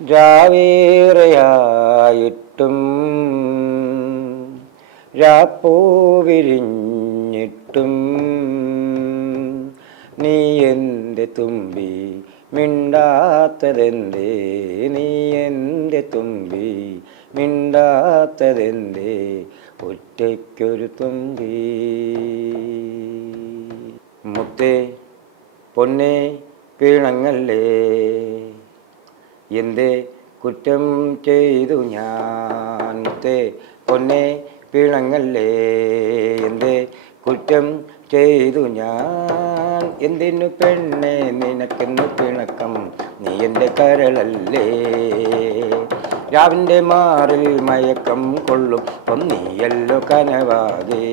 രാവേറെയായിട്ടും രാപ്പൂ വിരിഞ്ഞിട്ടും നീ എന്റെ തുമ്പി മിണ്ടാത്തതെന്തേ? നീ എന്റെ തുമ്പി മിണ്ടാത്തതെന്തേ? ഒറ്റയ്ക്കൊരു തുമ്പി. മുത്തേ പൊന്നേ പിണങ്ങല്ലേ എന്തേ കുറ്റം ചെയ്തു ഞാൻ? പൊന്നെ പിണങ്ങല്ലേ? എന്തേ കുറ്റം ചെയ്തു ഞാൻ? എന്തിനു പെണ്ണെ നിനക്കെന്നു പിണക്കം? നീ എന്റെ കരളല്ലേ? രാവിന്റെ മാറിൽ മയക്കം കൊള്ളും. ഒന്നീയല്ലോ കനവാകേ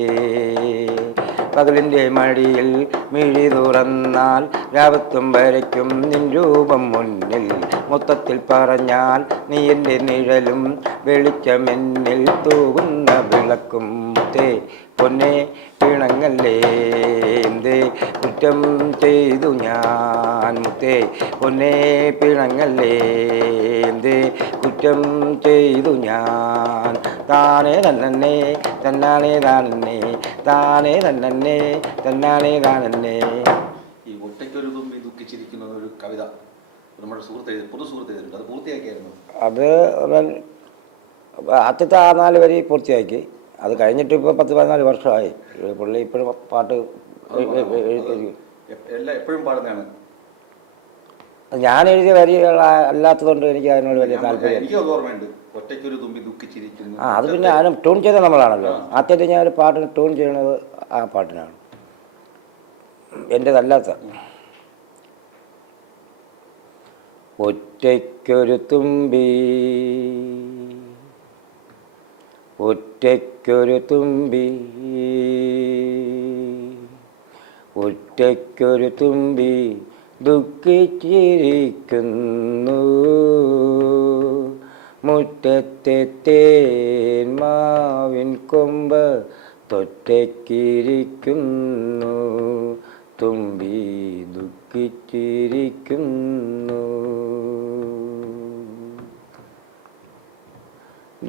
പകലിന്റെ മടിയിൽ മിഴി തുറന്നാൽ രാവത്തും വരയ്ക്കും നിൻ രൂപം മുന്നിൽ. മൊത്തത്തിൽ പറഞ്ഞാൽ നീ എന്റെ നിഴലും വെളിച്ചമെന്നിൽ തൂകുന്ന വിളക്കും. തേ പൊന്നെ പിണങ്ങല്ലേ കുറ്റം ചെയ്തു ഞാൻ. മുത്തേ പൊന്നെ പിണങ്ങല്ലേ കുറ്റം ചെയ്തു ഞാൻ. താനേ തന്നെ തന്നാലേ താനേ താനേ തന്നെ തന്നാനേ താനന്നേ. ഈ ഒറ്റയ്ക്കൊരു തുമ്പി ദുഃഖിച്ചിരിക്കുന്ന ഒരു കവിത. നമ്മുടെ സുഹൃത്ത് എഴുതി പൊതു സുഹൃത്ത് എഴുതിയിട്ടുണ്ട്. അത് പൂർത്തിയാക്കിയായിരുന്നു? അത് അവൻ ആദ്യത്തെ ആ നാല് വരി പൂർത്തിയാക്കി. അത് കഴിഞ്ഞിട്ട് ഇപ്പോൾ പത്ത് പതിനാല് വർഷമായി. പുള്ളി ഇപ്പോഴും പാട്ട് എല്ലാം എപ്പോഴും പാടുന്നതാണ്? ഞാൻ എഴുതിയ വരികൾ അല്ലാത്തതുകൊണ്ട് എനിക്ക് അതിനോട് വലിയ താല്പര്യം എനിക്ക് ഓർമ്മയുണ്ട്. ഒറ്റയ്ക്കൊരു തുമ്പി ദുഃഖിച്ചിരിക്കുന്നു. ആ അത് പിന്നെ അതിനും ട്യൂൺ ചെയ്ത നമ്മളാണല്ലോ. ആദ്യത്തെ ഞാൻ ഒരു പാട്ടിന് ട്യൂൺ ചെയ്യണത് ആ പാട്ടിനാണ്. എന്റെതല്ലാത്ത ഒറ്റയ്ക്കൊരു തുമ്പി ഒറ്റയ്ക്കൊരു തുമ്പി ഒറ്റയ്ക്കൊരു തുമ്പി ദുഃഖിച്ചിരിക്കുന്നു. മുറ്റത്തെ തേൻ മാവിൻ കൊമ്പ് തൊറ്റയ്ക്കിരിക്കുന്നു. തുമ്പി ദുഃഖിച്ചിരിക്കുന്നു.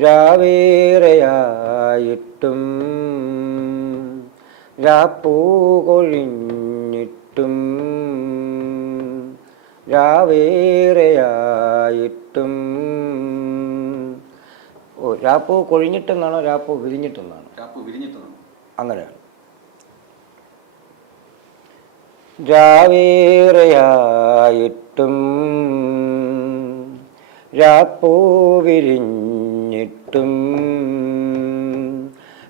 രാവേറെയായിട്ടും രാപ്പൂ കൊഴിഞ്ഞിട്ടും രാവേറെയായിട്ടും രാപ്പൂ കൊഴിഞ്ഞിട്ടെന്നാണോ രാപ്പൂ വിരിഞ്ഞിട്ടെന്നാണോ? രാപ്പു വിരിഞ്ഞിട്ടെന്നാണ്? അങ്ങനെയാണ് രാവേറെയായിട്ടും രാപ്പൂ വിരിഞ്ഞിട്ടും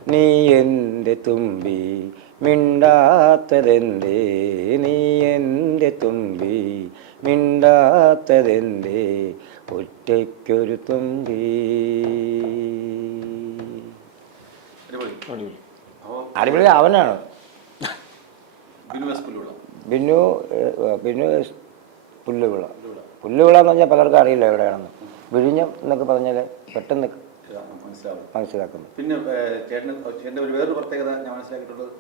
നീ എന്റെ തുമ്പി മിണ്ടാത്തതെന്തേ? നീ എന്റെ തുമ്പി മിണ്ടാത്തതെന്തേ? ഒറ്റയ്ക്കൊരു തുമ്പി അടിപൊളി. അവനാണ്. ബിന്നു ബിന്നു ബിനു ഏഹ്, ബിനു പുല്ലുവിള. പുല്ലുവിള. എന്ന് പറഞ്ഞാൽ പലർക്കും അറിയില്ല എവിടെയാണെന്ന്. വിഴിഞ്ഞം എന്നൊക്കെ പറഞ്ഞാൽ പെട്ടെന്ന് മനസ്സിലാക്കുന്നു. പിന്നെ ചേട്ടൻ ചേട്ടന് ചേട്ടന്റെ ഒരു വേറൊരു പ്രത്യേകത ഞാൻ മനസ്സിലാക്കിയിട്ടുള്ളത്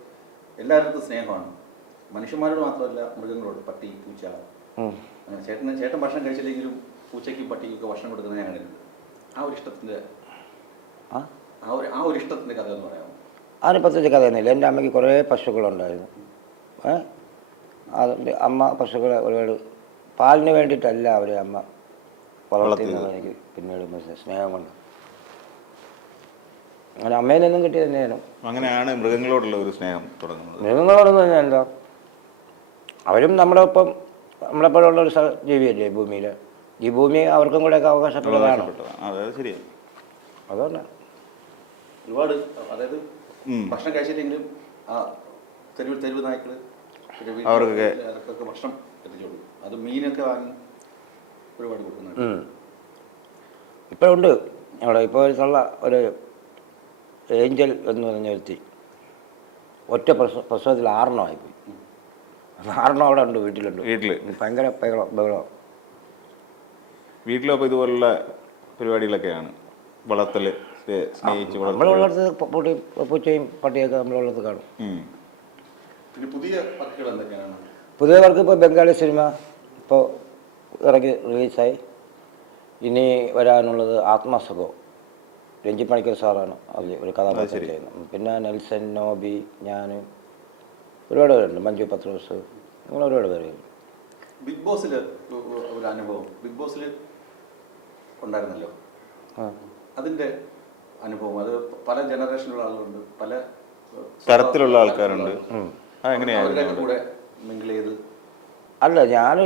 എല്ലാവർക്കും സ്നേഹമാണ്. മനുഷ്യന്മാരോട് മാത്രമല്ല മൃഗങ്ങളോട് പട്ടി പൂച്ച. ചേട്ടന് ചേട്ടൻ ഭക്ഷണം കഴിച്ചില്ലെങ്കിലും പൂച്ചയ്ക്കും പട്ടിക്കൊക്കെ ഭക്ഷണം കൊടുക്കുന്നത് ഞാൻ കണ്ടിട്ടുണ്ട്. ആ ഒരു ഇഷ്ടത്തിന്റെ ആ? ഒരു ആ ഒരു ഇഷ്ടത്തിന്റെ കഥ എന്ന് പറയാമോ? അതിന് പ്രത്യേകിച്ച് കഥയൊന്നുമില്ല. എന്റെ അമ്മയ്ക്ക് കുറേ പശുക്കളുണ്ടായിരുന്നു. ഏ? അതുകൊണ്ട് അമ്മ പശുക്കളെ ഒരുപാട് പാലിന് വേണ്ടിയിട്ടല്ല അവർ അമ്മ വളർത്തുന്നത് എനിക്ക് പിന്നീട് സ്നേഹം കൊണ്ട്. അങ്ങനെ അമ്മയിൽ നിന്നും കിട്ടിയത് തന്നെയാണ് അങ്ങനെയാണ് മൃഗങ്ങളോടുള്ള ഒരു സ്നേഹം തുടങ്ങുന്നത്. മൃഗങ്ങളോടൊന്നും തന്നെ എന്താ അവരും നമ്മുടെ ഒപ്പം നമ്മളെപ്പോലുള്ള ഒരു ജീവിയല്ലേ ഭൂമിയിൽ ഈ ഭൂമി അവർക്കും കൂടെ അവകാശപ്പെട്ടതാണ്. അവകാശപ്പെട്ടതാണ്. അതെ ശരിയാണ് അതുകൊണ്ട്. ഒരുപാട് അതായത് ഭക്ഷണം കഴിച്ചില്ലെങ്കിലും ആ തെരുവ് തെരുവ് നായ്ക്കൾ അവർക്കൊക്കെ- അവർക്കൊക്കെ ഭക്ഷണം കൊടുക്കും അത് മീനൊക്കെ വാങ്ങി ഒരുപാട് കൊടുക്കുന്നുണ്ട്. ഇപ്പോഴുണ്ട് അവിടെ ഇപ്പോൾ ഒരുള്ള ഒരു ഏഞ്ചൽ എന്ന് പറഞ്ഞ വ്യക്തി. ഒറ്റ പ്രസവ പ്രസവത്തിൽ ആറെണ്ണമായിപ്പോയി ആറെണ്ണം അവിടെ ഉണ്ട് വീട്ടിലുണ്ട്. വീട്ടിൽ ഭയങ്കര ബഹളം ബഹളം വീട്ടിലും അപ്പോൾ ഇതുപോലുള്ള പരിപാടികളൊക്കെയാണ്. വളർത്തൽ സ്നേഹിച്ച് നമ്മൾ വളർത്തൽ. വളർത്ത് പൂട്ടി പൂച്ചയും പട്ടിയൊക്കെ നമ്മൾ വളർത്ത് കാണും. പിന്നെ പുതിയ വർക്ക് ഇപ്പോൾ ബംഗാളി സിനിമ ഇപ്പോൾ ഇറങ്ങി റിലീസായി. ഇനി വരാനുള്ളത് ആത്മസഖോ. രഞ്ജി പണിക്കർ സാറാണ് അതിൽ ഒരു കഥാപാത്രം. ചെയ്യുന്നത്. പിന്നെ നെൽസൺ നോബി ഞാൻ ഒരുപാട് പേരുണ്ട്. മഞ്ജു പത്രോസ് അങ്ങനെ ഒരുപാട് പേരുണ്ട്. ബിഗ് ബോസിൽ ഒരു അനുഭവം ബിഗ് ബോസിൽ ഉണ്ടായിരുന്നല്ലോ. അതിന്റെ അനുഭവം അത് പല ജനറേഷനിലുള്ള ആളുകളുണ്ട് പല തരത്തിലുള്ള ആൾക്കാരുണ്ട്. അതെങ്ങനെയായിരുന്നു അവരുടെയൊക്കെ കൂടെ മിങ്കിൾ ചെയ്ത്. അല്ല ഞാൻ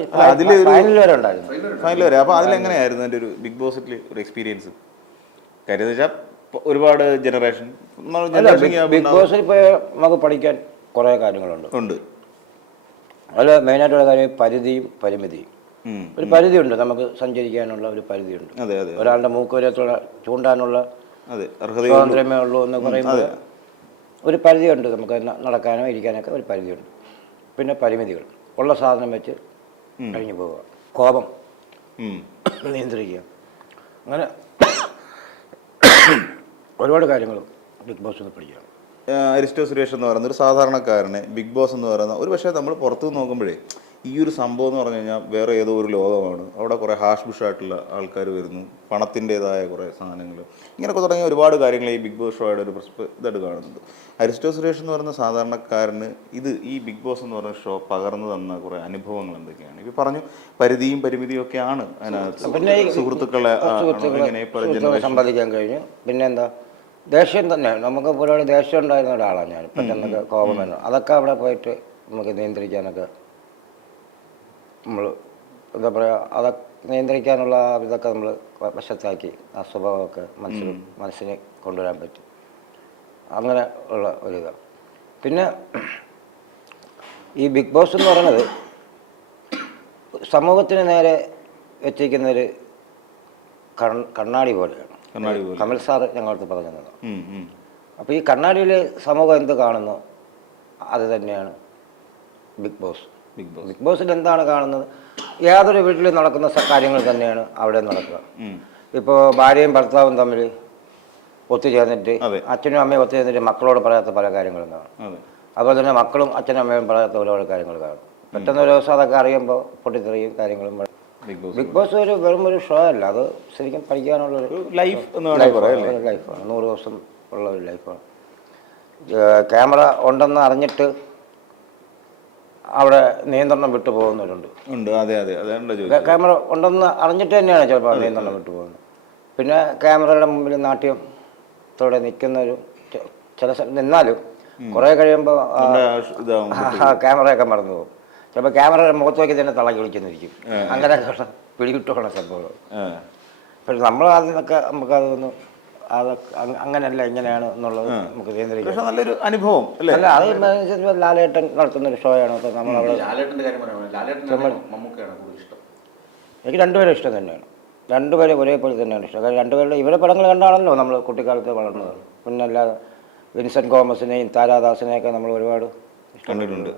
ഫൈനൽ വരെ. ഉണ്ടായിരുന്നു ഫൈനൽ വരെ അപ്പോൾ അതിലെങ്ങനെയായിരുന്നു എന്റെ ഒരു ബിഗ് ബോസിൽ ഒരു എക്സ്പീരിയൻസ് കാര്യം എന്ന് വെച്ചാൽ ഒരുപാട് ജനറേഷൻ ബിഗ് ബോസിൽ പോയ നമുക്ക് പഠിക്കാൻ കുറേ കാര്യങ്ങളുണ്ട്. ഉണ്ട്. അതിൽ മെയിനായിട്ടുള്ള കാര്യം പരിധിയും പരിമിതിയും. ഒരു പരിധിയുണ്ട് നമുക്ക് സഞ്ചരിക്കാനുള്ള ഒരു പരിധിയുണ്ട്. ഒരാളുടെ മൂക്കുവരത്തുള്ള ചൂണ്ടാനുള്ള സ്വാതന്ത്ര്യമേ ഉള്ളൂ എന്ന് പറയുമ്പോൾ ഒരു പരിധിയുണ്ട് നമുക്ക് നടക്കാനോ ഇരിക്കാനൊക്കെ ഒരു പരിധിയുണ്ട്. പിന്നെ പരിമിതികൾ. ഉള്ള സാധനം വെച്ച് കഴിഞ്ഞു പോവുക. കോപം. നിയന്ത്രിക്കുക. അങ്ങനെ ഒരുപാട് കാര്യങ്ങൾ ബിഗ് ബോസ് പഠിക്കുക അരിസ്റ്റോ സുരേഷ് എന്ന് പറയുന്ന ഒരു സാധാരണക്കാരനെ ബിഗ് ബോസ് എന്ന് പറയുന്ന ഒരു പക്ഷേ നമ്മൾ പുറത്തു നോക്കുമ്പോഴേ ഈ ഒരു സംഭവം എന്ന് പറഞ്ഞു കഴിഞ്ഞാൽ വേറെ ഏതോ ഒരു ലോകമാണ്. അവിടെ കുറേ ഹാഷ് ബുഷായിട്ടുള്ള ആൾക്കാർ വരുന്നു. പണത്തിന്റെതായ കുറേ സാധനങ്ങൾ. ഇങ്ങനെയൊക്കെ തുടങ്ങിയ ഒരുപാട് കാര്യങ്ങൾ ഈ ബിഗ് ബോസ് ഷോയുടെ ഒരു ഇതായിട്ട് കാണുന്നുണ്ട്. അരിസ്റ്റോ സുരേഷ് എന്ന് പറയുന്ന സാധാരണക്കാരന് ഇത് ഈ ബിഗ് ബോസ് എന്ന് പറയുന്ന ഷോ പകർന്നു തന്ന കുറേ അനുഭവങ്ങൾ എന്തൊക്കെയാണ്? ഇപ്പോൾ പറഞ്ഞു പരിധിയും പരിമിതിയും ഒക്കെയാണ് അതിനകത്ത്. പിന്നെ സുഹൃത്തുക്കളെ സമ്പാദിക്കാൻ കഴിഞ്ഞു. പിന്നെന്താ ദേഷ്യം തന്നെ നമുക്ക് ഒരുപാട് ദേഷ്യം ഉണ്ടായിരുന്ന ഒരാളാണ് ഞാൻ. പെട്ടെന്നൊക്കെ കോപം അതൊക്കെ അവിടെ പോയിട്ട് നമുക്ക് നിയന്ത്രിക്കാനൊക്കെ നമ്മൾ എന്താ പറയുക അതൊക്കെ നിയന്ത്രിക്കാനുള്ള ഇതൊക്കെ നമ്മൾ വശത്താക്കി ആ സ്വഭാവമൊക്കെ മനസ്സിൽ മനസ്സിനെ കൊണ്ടുവരാൻ പറ്റും. അങ്ങനെ ഉള്ള ഒരു ഇതാണ് പിന്നെ ഈ ബിഗ് ബോസ് എന്ന് പറയുന്നത് സമൂഹത്തിന് നേരെ വെച്ചിരിക്കുന്ന ഒരു കണ്ണാടി പോലെയാണ്. കമൽ സാർ ഞങ്ങളടുത്ത് പറഞ്ഞു തന്നത് ഉം, ഉം. അപ്പോൾ ഈ കണ്ണാടിയിൽ സമൂഹം എന്ത് കാണുന്നു അത് തന്നെയാണ് Bigg Boss. Bigg Boss. Bigg ബോസിൽ എന്താണ് കാണുന്നത്? യാതൊരു വീട്ടിലും നടക്കുന്ന കാര്യങ്ങൾ തന്നെയാണ് അവിടെ നടക്കുക. ഇപ്പോൾ ഭാര്യയും ഭർത്താവും തമ്മിൽ ഒത്തുചേർന്നിട്ട് അച്ഛനും അമ്മയും ഒത്തുചേർന്നിട്ട് മക്കളോട് പറയാത്ത പല കാര്യങ്ങളും കാണും. അതുപോലെ തന്നെ മക്കളും അച്ഛനും അമ്മയും പറയാത്ത ഒരുപാട് കാര്യങ്ങൾ കാണും. പെട്ടെന്ന് ഒരു ദിവസം അതൊക്കെ അറിയുമ്പോൾ പൊട്ടിത്തെറിയും കാര്യങ്ങളും ബിഗ് ബോസ് ഒരു വെറും ഒരു ഷോ അല്ല. അത് ശരിക്കും പഠിക്കാനുള്ള ഒരു ലൈഫ് ലൈഫാണ് നൂറ് ദിവസം ഉള്ള ഒരു ലൈഫാണ് ക്യാമറ ഉണ്ടെന്ന് അറിഞ്ഞിട്ട് അവിടെ നിയന്ത്രണം വിട്ടു പോകുന്നവരുണ്ട്. ഉണ്ട്. അതെ അതെ. ക്യാമറ ഉണ്ടെന്ന് അറിഞ്ഞിട്ട് തന്നെയാണ് ചിലപ്പോൾ നിയന്ത്രണം വിട്ടു പോകുന്നത്. പിന്നെ ക്യാമറയുടെ മുമ്പിൽ നാട്യത്തോടെ നിൽക്കുന്നൊരു ഒരു ചില നിന്നാലും കുറേ കഴിയുമ്പോൾ ക്യാമറയൊക്കെ മറന്നു പോകും. ചിലപ്പോൾ ക്യാമറയുടെ മുഖത്ത് നോക്കി തന്നെ തളക്കി വിളിക്കുന്നിരിക്കും അങ്ങനെയൊക്കെ പിടികിട്ടുള്ള സംഭവം. പക്ഷെ നമ്മൾ അതിൽ നമുക്ക് അതൊന്നും അതൊക്കെ അങ്ങനല്ല അങ്ങനെയല്ല ഇങ്ങനെയാണ് എന്നുള്ളത് നമുക്ക് നിയന്ത്രിക്കാം പക്ഷെ നല്ലൊരു അനുഭവം അല്ലേ? അല്ല അത് ലാലേട്ടൻ നടത്തുന്ന ഒരു ഷോ ആണ് അപ്പോൾ നമ്മളവിടെ ലാലേട്ടന്റെ കാര്യം പറയുമ്പോൾ ലാലേട്ടൻ മമ്മൂക്കയാണ് കൂടുതൽ ഇഷ്ടം. എനിക്ക് രണ്ടുപേരും ഇഷ്ടം തന്നെയാണ്. രണ്ടുപേരും ഒരേപോലെ തന്നെയാണ് ഇഷ്ടം. കാരണം രണ്ടുപേരുടെ ഇവരെ പടങ്ങൾ കണ്ടാണല്ലോ നമ്മൾ കുട്ടിക്കാലത്ത് വളർന്നത്. പിന്നെ അല്ലാതെ വിൻസെന്റ് കോമസിനെയും താരാദാസിനെയൊക്കെ നമ്മൾ ഒരുപാട് കണ്ടിട്ടുണ്ട്.